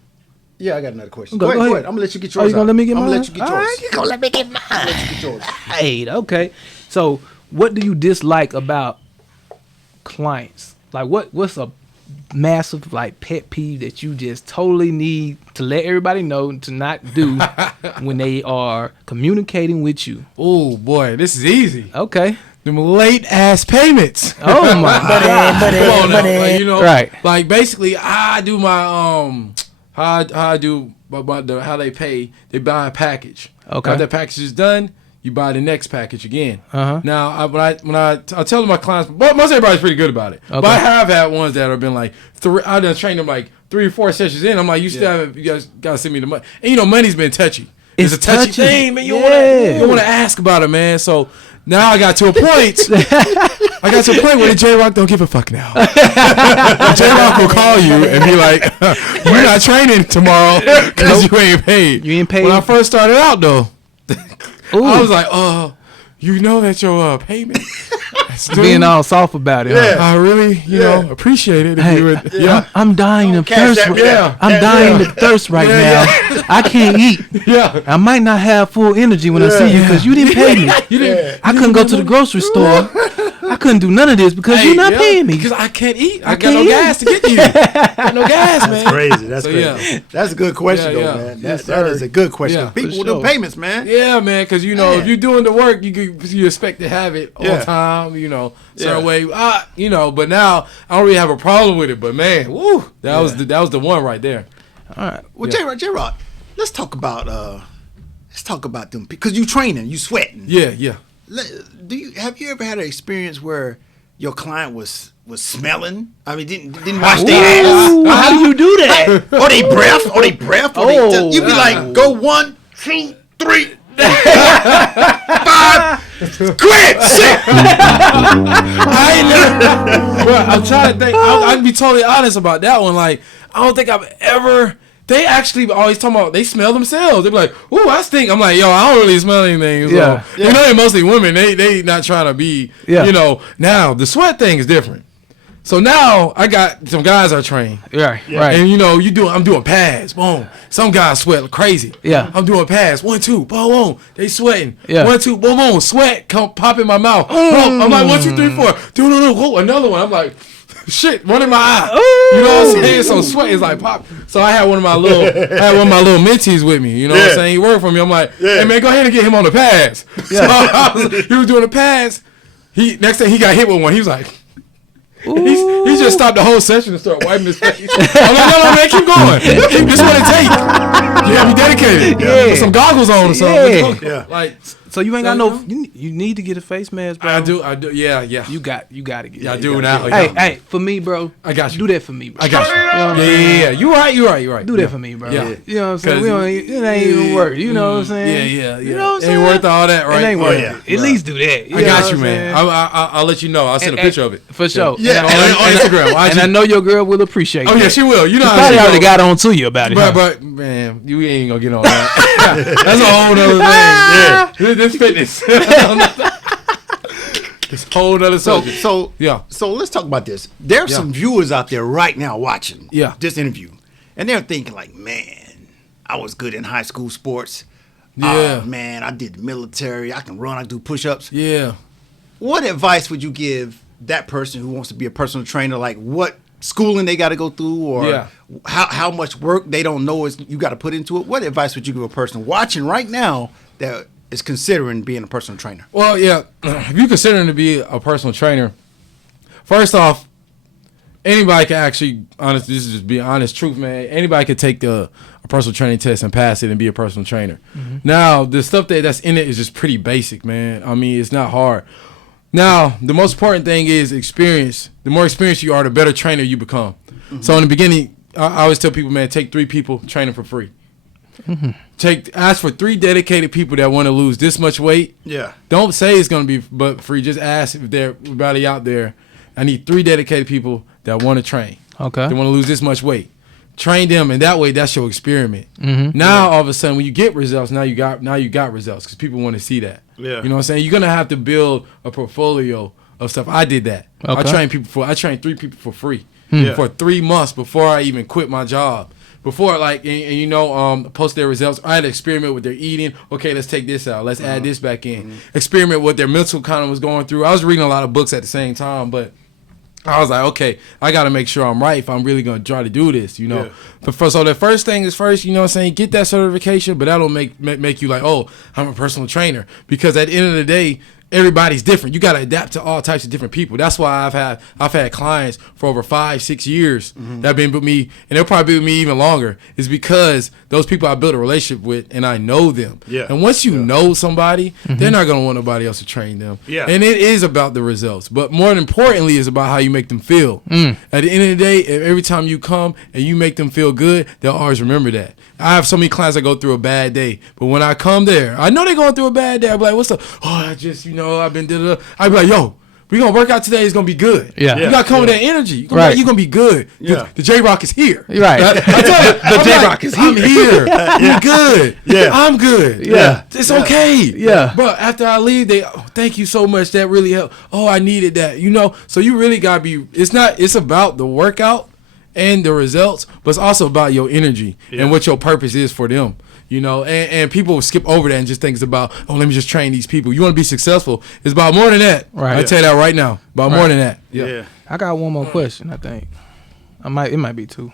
Yeah, I got another question. Go ahead. I'm gonna let you get yours. Oh, you gonna let me get mine? I'm gonna let you get yours. All right, you gonna let me get mine. I'll let you get yours. Right. Okay. So, what do you dislike about clients? Like, what's a massive like pet peeve that you just totally need to let everybody know to not do when they are communicating with you? Oh boy, this is easy. Okay. Them late ass payments. Oh my God. Come on now, like, you know, Right. Like basically, I do my how I do how they pay. They buy a package. Okay. After that package is done, you buy the next package again. Now, when I tell my clients, but most everybody's pretty good about it. Okay. But I have had ones that have been like I done trained them like 3 or 4 sessions in. I'm like, you guys gotta send me the money. And you know, money's been touchy. It's a touchy thing, man. You don't want to ask about it, man. So now I got to a point. Where the J Roc don't give a fuck now. J Roc will call you and be like, "You're not training tomorrow because you ain't paid." You ain't paid. When I first started out, though, I was like, "Oh, you know that your payment." Being all soft about it. Yeah. Huh? I really, you know, appreciate it. If Hey, you would, I'm dying of cash thirst. that me down. I'm dying of thirst right now. I can't eat. yeah. I might not have full energy when I see you because you didn't pay me. You didn't. I couldn't go to the grocery store. I couldn't do none of this because you're not paying me. Because I can't eat. I got can't no eat. gas to get you. Got no gas, man. Crazy. That's So, crazy. yeah. That's a good question, Yeah, though, yeah. man. Yes, That is sir. a good question. Yeah, People for with them sure. payments, man. Yeah, man, because you know Man. if you're doing the work, you expect to have it on Yeah. time. You know, certain Yeah. way. You know, but now I don't really have a problem with it. But man, woo, that was the one right there. All right. Well, J Roc, let's talk about them because you training, you sweating. Yeah. Have you ever had an experience where your client was smelling? I mean, didn't wash their ass. Ooh, how do you do that? Or they breath. Oh, You be like, go 1, 2, 3, 5, quit, shit. I ain't never. Bro, I'm trying to think. I can be totally honest about that one. Like, I don't think I've ever. They actually always talking about they smell themselves. They be like, "Ooh, I stink." I'm like, "Yo, I don't really smell anything." So, Yeah. you know, they're mostly women. They not trying to be. Yeah. You know, now the sweat thing is different. So now I got some guys I train. Right. And you know, I'm doing pads. Boom. Some guys sweat crazy. Yeah. I'm doing pads. 1, 2, boom, boom. They sweating. Yeah. 1, 2, boom, boom. Sweat come pop in my mouth. Boom. I'm like 1, 2, 3, 4. No. Whoa, another one. I'm like, shit, one in my eye. You know what I'm saying? So sweat is like pop. So I had one of my little mentees with me. You know what I'm saying? He worked for me. I'm like, hey man, go ahead and get him on the pads. Yeah. So he was doing the pads. Next thing he got hit with one. He was like. He just stopped the whole session and started wiping his face. I'm like, no, man, keep going. This is what it takes. You gotta be dedicated. Yeah. Put some goggles on or something. Yeah. Like, So you ain't got no. You need to get a face mask, bro. I do. Yeah. You got to get. Yeah, I it. do now. Hey, for me, bro. I got you. Do that for me, bro. I got you. You know what I'm saying? Yeah. You're right. Do that for me, bro. Yeah. You know what I'm saying? 'Cause We don't. It ain't even worth. You know what I'm saying? Yeah. You know what I'm saying? Ain't worth all that, right? It ain't worth yeah. it. At least do that. I got you, know what man. I'm saying? I'll let you know. I'll send a picture of it. For sure. Yeah. On Instagram. And I know your girl will appreciate Oh that. yeah, she will. You know how Probably she already go. got on to you about it. But man, you ain't gonna get on that. That's a whole nother thing. Yeah. this fitness. It's a whole other subject. So let's talk about this. There's some viewers out there right now watching this interview, and they're thinking like, man, I was good in high school sports. Yeah. Man, I did the military. I can run. I can do push-ups. Yeah. What advice would you give that person who wants to be a personal trainer? Like what schooling they got to go through, or how much work they don't know is you got to put into it? What advice would you give a person watching right now that is considering being a personal trainer? Well, if you're considering to be a personal trainer, first off, anybody can actually, this is just being honest truth, man. Anybody can take a personal training test and pass it and be a personal trainer. Mm-hmm. Now, the stuff that's in it is just pretty basic, man. I mean, it's not hard. Now, the most important thing is experience. The more experienced you are, the better trainer you become. Mm-hmm. So in the beginning, I always tell people, man, take 3 people, train them for free. Mm-hmm. Ask for 3 dedicated people that want to lose this much weight. Yeah. Don't say it's going to be but free. Just ask if there's anybody out there. I need 3 dedicated people that want to train. Okay. They want to lose this much weight. Train them, and that way, that's your experiment. Mm-hmm. Now, all of a sudden, when you get results, now you got results because people want to see that. Yeah. You know what I'm saying? You're gonna have to build a portfolio of stuff. I did that. Okay. I trained 3 people for free for 3 months before I even quit my job. Before, post their results, I had to experiment with their eating. Okay, let's take this out. Let's add this back in. Mm-hmm. Experiment what their mental kind of was going through. I was reading a lot of books at the same time, but I was like, okay, I got to make sure I'm right if I'm really going to try to do this, you know. Yeah. But so the first thing is first, you know what I'm saying, get that certification, but that'll make you like, oh, I'm a personal trainer. Because at the end of the day, everybody's different. You got to adapt to all types of different people. That's why I've had clients for over 5-6 years that have been with me, and they'll probably be with me even longer. Is because those people I built a relationship with, and I know them. Yeah. And once you know somebody, they're not gonna want nobody else to train them. Yeah. And it is about the results, but more importantly, is about how you make them feel. At the end of the day, every time you come and you make them feel good, they'll always remember that. I have so many clients that go through a bad day, but when I come there, I know they're going through a bad day. I'm like, what's up? Oh, I just, I've been I'd be like, yo, we gonna work out today. It's gonna be good. Yeah, you gotta come with that energy. You're gonna be good. Yeah, the J Roc is here. Right. I tell you, the J Roc is here. I'm here. You're good. Yeah, I'm good. Yeah, it's okay. Yeah. But after I leave, thank you so much. That really helped. Oh, I needed that. So you really gotta be. It's about the workout and the results, but it's also about your energy and what your purpose is for them. And people skip over that and just think it's about, oh, let me just train these people. You want to be successful, it's about more than that. Right. I tell you that right now. About more than that. Yeah. I got one more question, I think. It might be 2.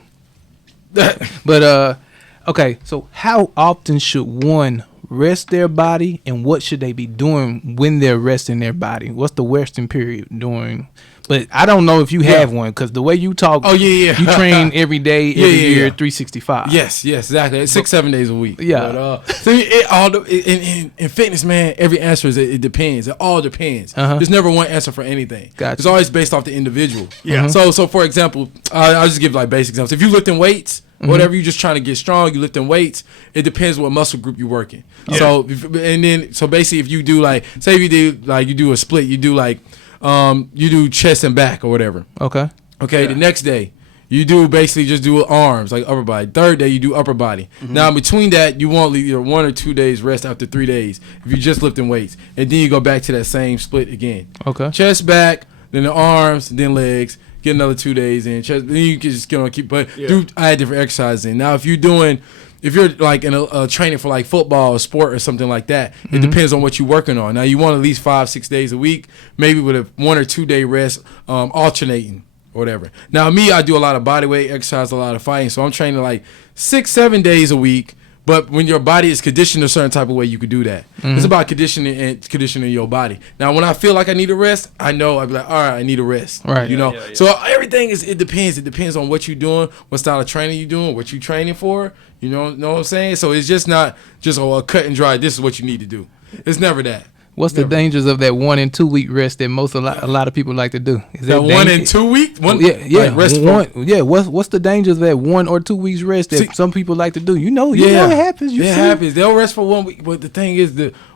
But okay, so how often should one rest their body, and what should they be doing when they're resting their body? What's the resting period during? But I don't know if you have one, because the way you talk, you train every day, every year, 365. Yes, exactly. 6-7 days a week. Yeah. But, in fitness, man, every answer it depends. It all depends. There's never one answer for anything. Gotcha. It's always based off the individual. Yeah. So for example, I'll just give like basic examples. If you're lifting weights, whatever you're just trying to get strong, you lifting weights, it depends what muscle group you're working. Yeah. So basically if you do say if you do a split, you do chest and back or whatever. Okay. The next day you basically just do arms, like upper body. Third day you do upper body. Now in between that you want either 1 or 2 days rest after 3 days if you're just lifting weights, and then you go back to that same split again. Okay. Chest, back, then the arms, then legs. Get another 2 days in. Chest, then you can just keep, but add different exercises in. Now if you're like in a training for like football or sport or something like that, it depends on what you're working on. Now you want at least 5-6 days a week, maybe with a 1 or 2 day rest, alternating or whatever. Now me, I do a lot of body weight exercise, a lot of fighting, so I'm training like 6-7 days a week. But when your body is conditioned a certain type of way, you could do that. It's about conditioning your body. Now, when I feel like I need a rest, I know I'd be like, all right, I need a rest. Right. So everything it depends. It depends on what you're doing, what style of training you're doing, what you're training for. You know what I'm saying? So it's just not just a cut and dry. This is what you need to do. It's never that. What's the dangers of that 1 and 2 week rest that a lot of people like to do? Is that 1 and 2 week? Rest. What's the dangers of that 1 or 2 weeks rest that some people like to do? You know it happens. It happens. They'll rest for 1 week, but the thing is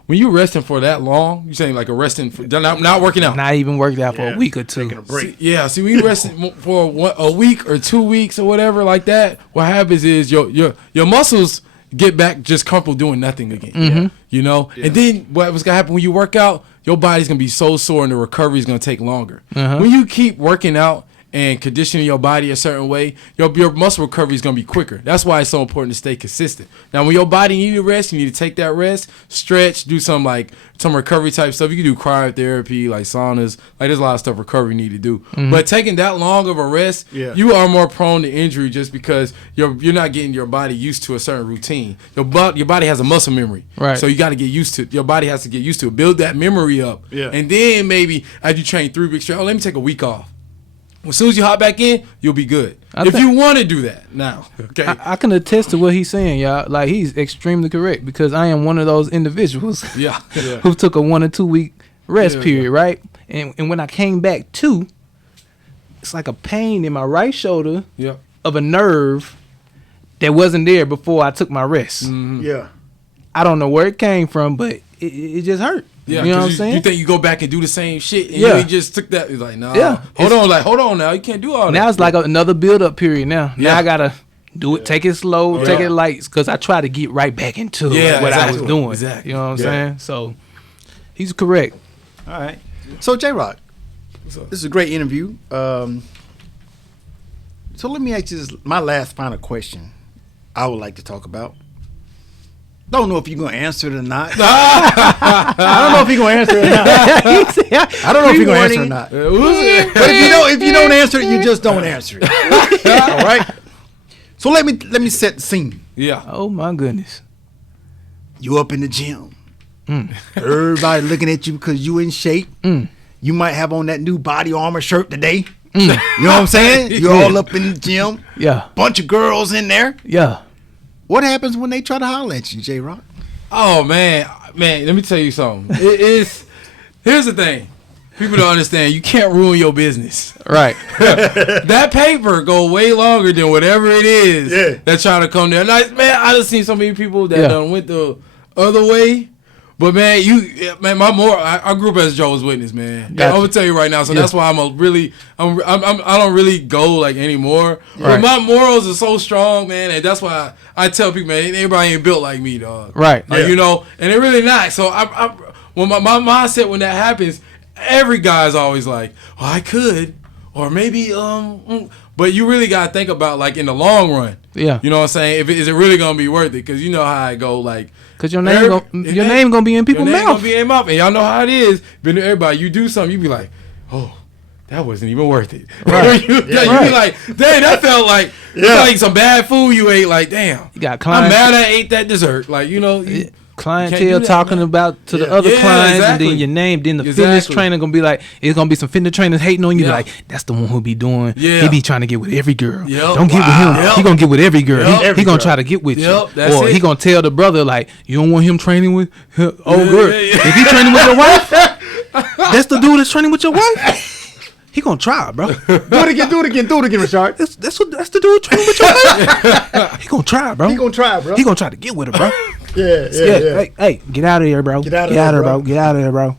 when you're resting for that long, you're saying like a resting for not working out, not even working out for a week or 2. Taking a break. See when you resting for a week or 2 weeks or whatever like that, what happens is your muscles get back just comfortable doing nothing again. Mm-hmm. You know? Yeah. And then what's going to happen when you work out, your body's going to be so sore and the recovery is going to take longer. When you keep working out and conditioning your body a certain way, your muscle recovery is going to be quicker. That's why it's so important to stay consistent. Now, when your body needs to rest, you need to take that rest, stretch, do some recovery type stuff. You can do cryotherapy, like saunas. Like, there's a lot of stuff recovery need to do. But taking that long of a rest, you are more prone to injury just because you're not getting your body used to a certain routine. Your body has a muscle memory. Right. So you got to get used to it. Your body has to get used to it. Build that memory up. Yeah. And then maybe as you train 3 weeks straight, let me take a week off. As soon as you hop back in, you'll be good. If you want to do that now, okay. I can attest to what he's saying, y'all. Like, he's extremely correct because I am one of those individuals who took a 1 or 2 week rest period, right? And when I came back to, it's like a pain in my right shoulder of a nerve that wasn't there before I took my rest. Yeah. I don't know where it came from, but it just hurt. Yeah, you know what I'm saying? You think you go back and do the same shit, and you just took that. It's like, nah. Yeah. Hold on now. You can't do all that. Now it's like another build up period. Now I gotta do it. Take it slow. Take it light, because I try to get right back into what I was doing. Exactly. You know what I'm saying? So he's correct. All right. So J Roc, this is a great interview. So let me ask you this, my last final question. I would like to talk about. Don't know if you're gonna answer it or not. I don't know if you're gonna answer it or not. I don't know if you're gonna answer it or not. But if you don't answer it, you just don't answer it. All right. So let me set the scene. Yeah. Oh my goodness. You up in the gym. Everybody looking at you because you in shape. You might have on that new body armor shirt today. You know what I'm saying? You're all up in the gym. Yeah. Bunch of girls in there. Yeah. What happens when they try to holler at you, J Roc? Oh man, let me tell you something. Here's the thing. People don't understand. You can't ruin your business. Right. That paper go way longer than whatever it is that try to come there. And I just seen so many people that done went the other way. But man, I grew up as Jehovah's Witness, man. Gotcha. I'm gonna tell you right now. So that's why I don't really go like anymore. But my morals are so strong, man, and that's why I tell people, man, everybody ain't built like me, dog. Right. Like, you know, and they're really not. So when my mindset when that happens, every guy's always like, "Oh, I could," or maybe But you really gotta think about like in the long run. Yeah. You know what I'm saying? Is it really gonna be worth it? Because you know how I go like. Cause your name gonna be in people's mouth. Gonna be in mouth, and y'all know how it is. But everybody, you do something, you be like, oh, that wasn't even worth it. Right. you be like, dang, that felt like like some bad food you ate. Like, damn, you got I'm mad I ate that dessert. Like, you know. Clientele talking about to the other clients, and then your name, then the fitness trainer gonna be like, it's gonna be some fitness trainers hating on you, like, that's the one who be doing, he be trying to get with every girl. Don't get with him. He gonna get with every girl. He gonna try to get with you, or he gonna tell the brother like, you don't want him training with old girl. If he training with your wife, that's the dude that's training with your wife. He gonna try, bro. Do it again, Richard. That's the dude training with your wife. He gonna try, bro. He gonna try, bro. He gonna try to get with her, bro. Yeah. Hey, get out of here, bro. Get out of here, bro. Get out of here, bro.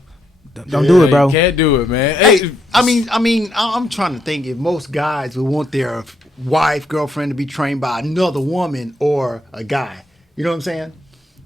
Don't do it, bro. You can't do it, man. Hey, I mean, I'm trying to think if most guys would want their wife, girlfriend to be trained by another woman or a guy. You know what I'm saying?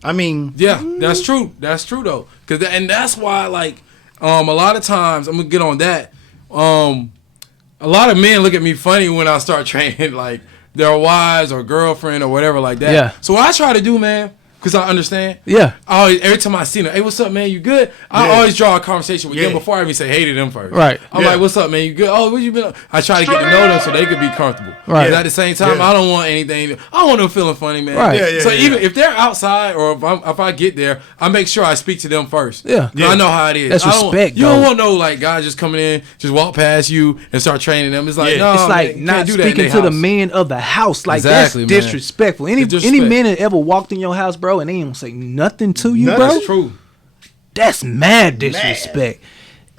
I mean, yeah, that's true. That's true though, and that's why like a lot of times I'm gonna get on that. A lot of men look at me funny when I start training like their wives or girlfriend or whatever like that. Yeah. So what I try to do, man, because I understand. Yeah. Every time I see them, hey, what's up, man? You good? I always draw a conversation with them before I even say hey to them first. Right. I'm like, what's up, man? You good? Oh, where you been? I try to get to know them so they could be comfortable. Right. But at the same time, I don't want anything. I don't want them feeling funny, man. Right. So even if they're outside or if I get there, I make sure I speak to them first. Yeah. I know how it is. That's respect. You don't want no like guy just coming in, just walk past you and start training them. It's like no, it's like man, not speaking to the man of the house. Like exactly, that's disrespectful. Man. Any man that ever walked in your house, bro, and they ain't say nothing to you, bro. That's true. That's mad disrespect.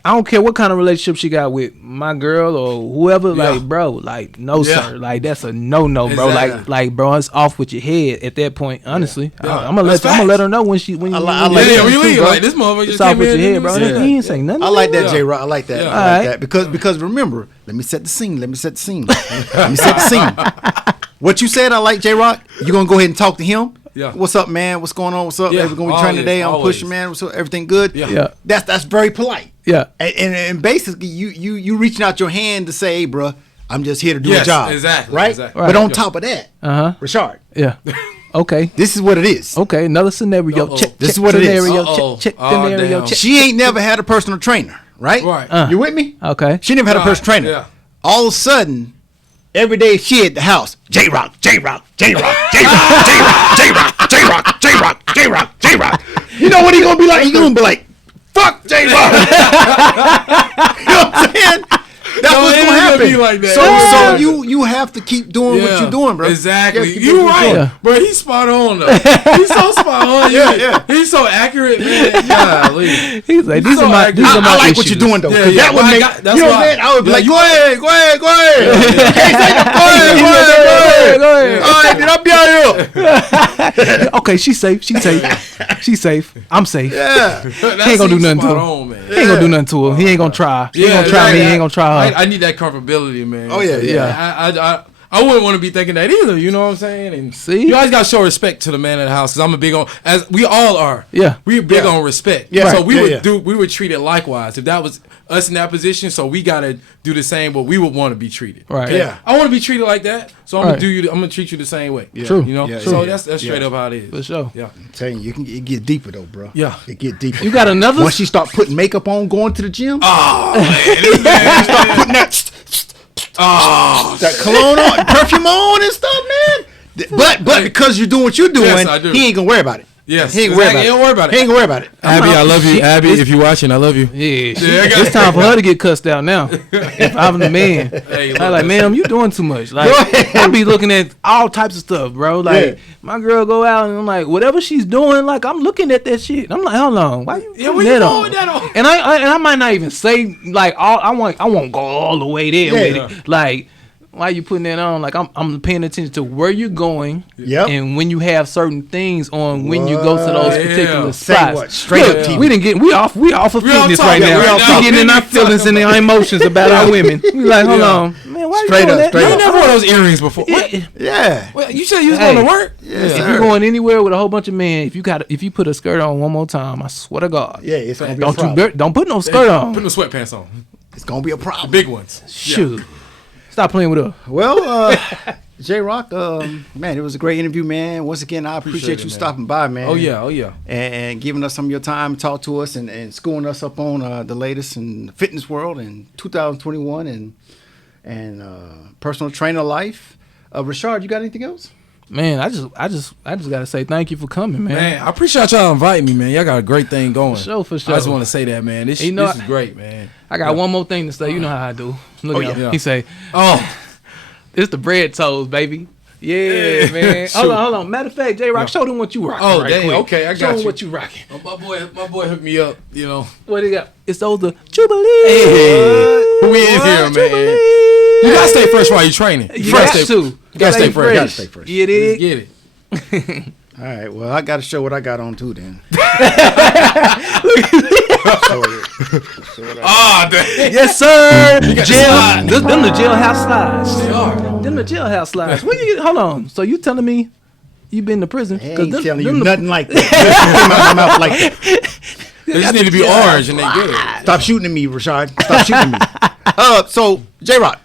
I don't care what kind of relationship she got with my girl or whoever. Like, bro, like, no, sir. Like, that's a no, bro. Exactly. Like, bro, it's off with your head at that point. Honestly, I'm gonna let her know when you leave. Bro, like this motherfucker it's just off came with in. your head, bro. He ain't saying nothing. I like that, J Roc. I like that. Yeah. I like that because remember, let me set the scene. Let me set the scene. What you said, I like J Roc. You gonna go ahead and talk to him. Yeah. What's up, man? What's going on? What's up? Yeah, We're gonna be training today. I'm always. pushing, man. What's up? Everything good? Yeah. That's very polite. Yeah. And basically, you reaching out your hand to say, hey, bro, I'm just here to do a Yes, job. exactly, Right? exactly. But on Yeah. top of that, Richard, Yeah. Okay. this is what it is. Okay. Another scenario. Uh-oh. Check. This is what it is. scenario. Uh-oh. Check. Oh, Scenario. damn. Check. She ain't never had a personal trainer, right? Right. You with me? Okay. She never had a Right, personal trainer. yeah. All of a sudden, every day she at the house, J Roc, J Roc, J Roc, J Roc, J Roc, J Roc, J Roc, J Roc, J Roc, J Roc. You know what he gonna be like? He gonna be like, fuck J Roc. You know what I'm saying? That's No, what's it gonna ain't gonna happen. be like that. So Yeah. you have to keep doing what you're doing, bro. Exactly. keep You doing what right, you're doing. bro. He's spot on though. He's so spot on. Yeah. He's so accurate, man. Golly. He's like, these So are my. accurate. These are my I like what issues. you're doing though, Yeah, because yeah. that would Well, make that's you know what why- I'm saying. I would be yeah, like, you- go ahead. You can't say that. Go ahead. Go ahead. All right, then I'll be out here. Okay, she's safe. She's safe. She's safe. I'm safe. Yeah. He ain't gonna do nothing to her. On, man. He ain't gonna do nothing to her. He ain't gonna try. He ain't gonna try me. He ain't gonna try her. I need that comfortability, man. Oh, yeah. I wouldn't want to be thinking that either. You know what I'm saying? And See? you always got to show respect to the man of the house. Cause I'm a big on, as we all are. Yeah. we big Yeah. on respect. Yeah. So we Yeah, we would treat it likewise. If that was us in that position, so we gotta do the same. But we would want to be treated. Right. Yeah. I want to be treated like that. So I'm Right. gonna do you. I'm gonna treat you the same way. True. You know. Yeah, So yeah. that's straight up how it is. For sure. Yeah. I'm telling you, it get deeper though, bro. Yeah. It get deeper. You got another? Once she start putting makeup on, going to the gym, Oh man, this man. start putting that cologne on, perfume on, and stuff, man. But because you're doing what you're doing, Yes, I do. he ain't gonna worry about it. Yes, he ain't worry about exactly. it. He don't worry about it. He ain't gonna worry about it. Abby, I love you. She- Abby, if you're watching, I love you. Yeah, Yeah, I got it's time for her to get cussed out now. If I'm the man, Hey, I'm like, look, ma'am, you doing too much. Like, Go ahead. I be looking at all types of stuff, bro. Like, Yeah. my girl go out and I'm like, whatever she's doing, like, I'm looking at that shit. I'm like, hold on, why you? Yeah, putting where you that going on? with that on? And I might not even say like all. I won't go all the way there Yeah. with it. Like, why you putting that on? Like, I'm paying attention to where you're going. Yep. And when you have certain things on, when you go to those Yeah. particular Say spots. what? Straight Look, up TV. we didn't get. We off of We all fitness talking, right now. we all We talking. getting in our We feelings and our emotions about our women. We like, hold Yeah. on, man. Why Straight you doing up, that? straight You up. never wore those earrings before. What? Yeah. Yeah. Well, you said you was Hey. going to work? Yes, If sir. you're going anywhere with a whole bunch of men, if you put a skirt on one more time, I swear to God, Yeah, it's gonna be a don't problem. don't put no skirt on. Put the sweatpants on. It's gonna be a problem. Big ones. Shoot, stop playing with her. Well, J Roc, man, it was a great interview, man. Once again, I appreciate it, you man. stopping by, man. Oh, yeah. Oh, yeah. And giving us some of your time, talk to us, and schooling us up on the latest in the fitness world in 2021 and personal trainer life. Richard, you got anything else? Man, I just gotta say thank you for coming, man. Man, I appreciate y'all inviting me, man. Y'all got a great thing going. For sure. I just want to say that, man. This You know, this is great, man. I got one more thing to say. You know how I do. Look at him. yeah. He say, Oh, "It's the bread toast, baby." Yeah, man. Shoot. Hold on. Matter of fact, J Roc, show them what you rocking. Oh, right dang. quick. Okay, I show got them you. what you rocking. my boy hooked me up, you know. What they got? It's those the Jubilee. Hey, who we in here, man? Jubilee. You gotta stay fresh while you training. You got to. You gotta stay fresh. Gotta stay fresh. Yeah, Let's dig. get it. All right. Well, I got to show what I got on too. Then. Ah, dang. Yes, sir. got the Jail. slide. Them the jailhouse slides. They are. Them the jailhouse slides. When you get, hold on. So you telling me you been to prison? I ain't them- telling you them the- nothing like that. Just came out my mouth like that. They just need to be orange and they good. Stop shooting at me, Rashad. Stop shooting at me. So J Roc,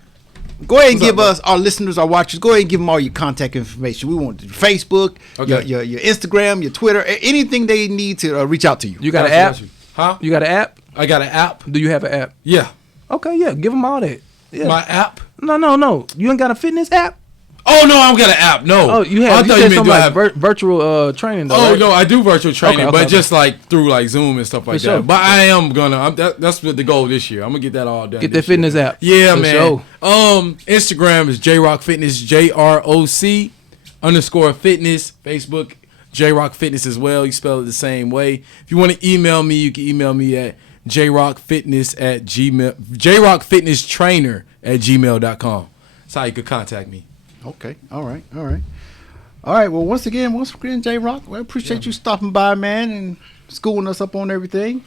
go ahead and give us, our listeners, our watchers, go ahead and give them all your contact information. We want your Facebook, Okay. your Instagram, your Twitter, anything they need to reach out to you. You got an Got app? you. Huh? You got an app? I got an app. Do you have an app? Yeah. Okay, yeah. Give them all that. Yeah. My app. No. You ain't got a fitness app? Oh no, I don't got an app. No. Oh, you I have. You thought said meant something do I like have- virtual training though. Oh right? no, I do virtual training, Okay, but okay. just like through like Zoom and stuff like For sure. that. But I am gonna. that's what the goal this year. I'm gonna get that all done. Get this that fitness year. app. Yeah, For man. sure. Instagram is J Roc Fitness, JROC _fitness. Facebook J Roc Fitness as well. You spell it the same way. If you want to email me, you can email me at jrocfitnesstrainer@gmail.com. That's how you could contact me. Okay. All right. Well, once again, J Roc, I appreciate you stopping by, man, and schooling us up on everything.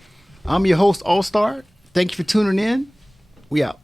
I'm your host, All Star. Thank you for tuning in. We out.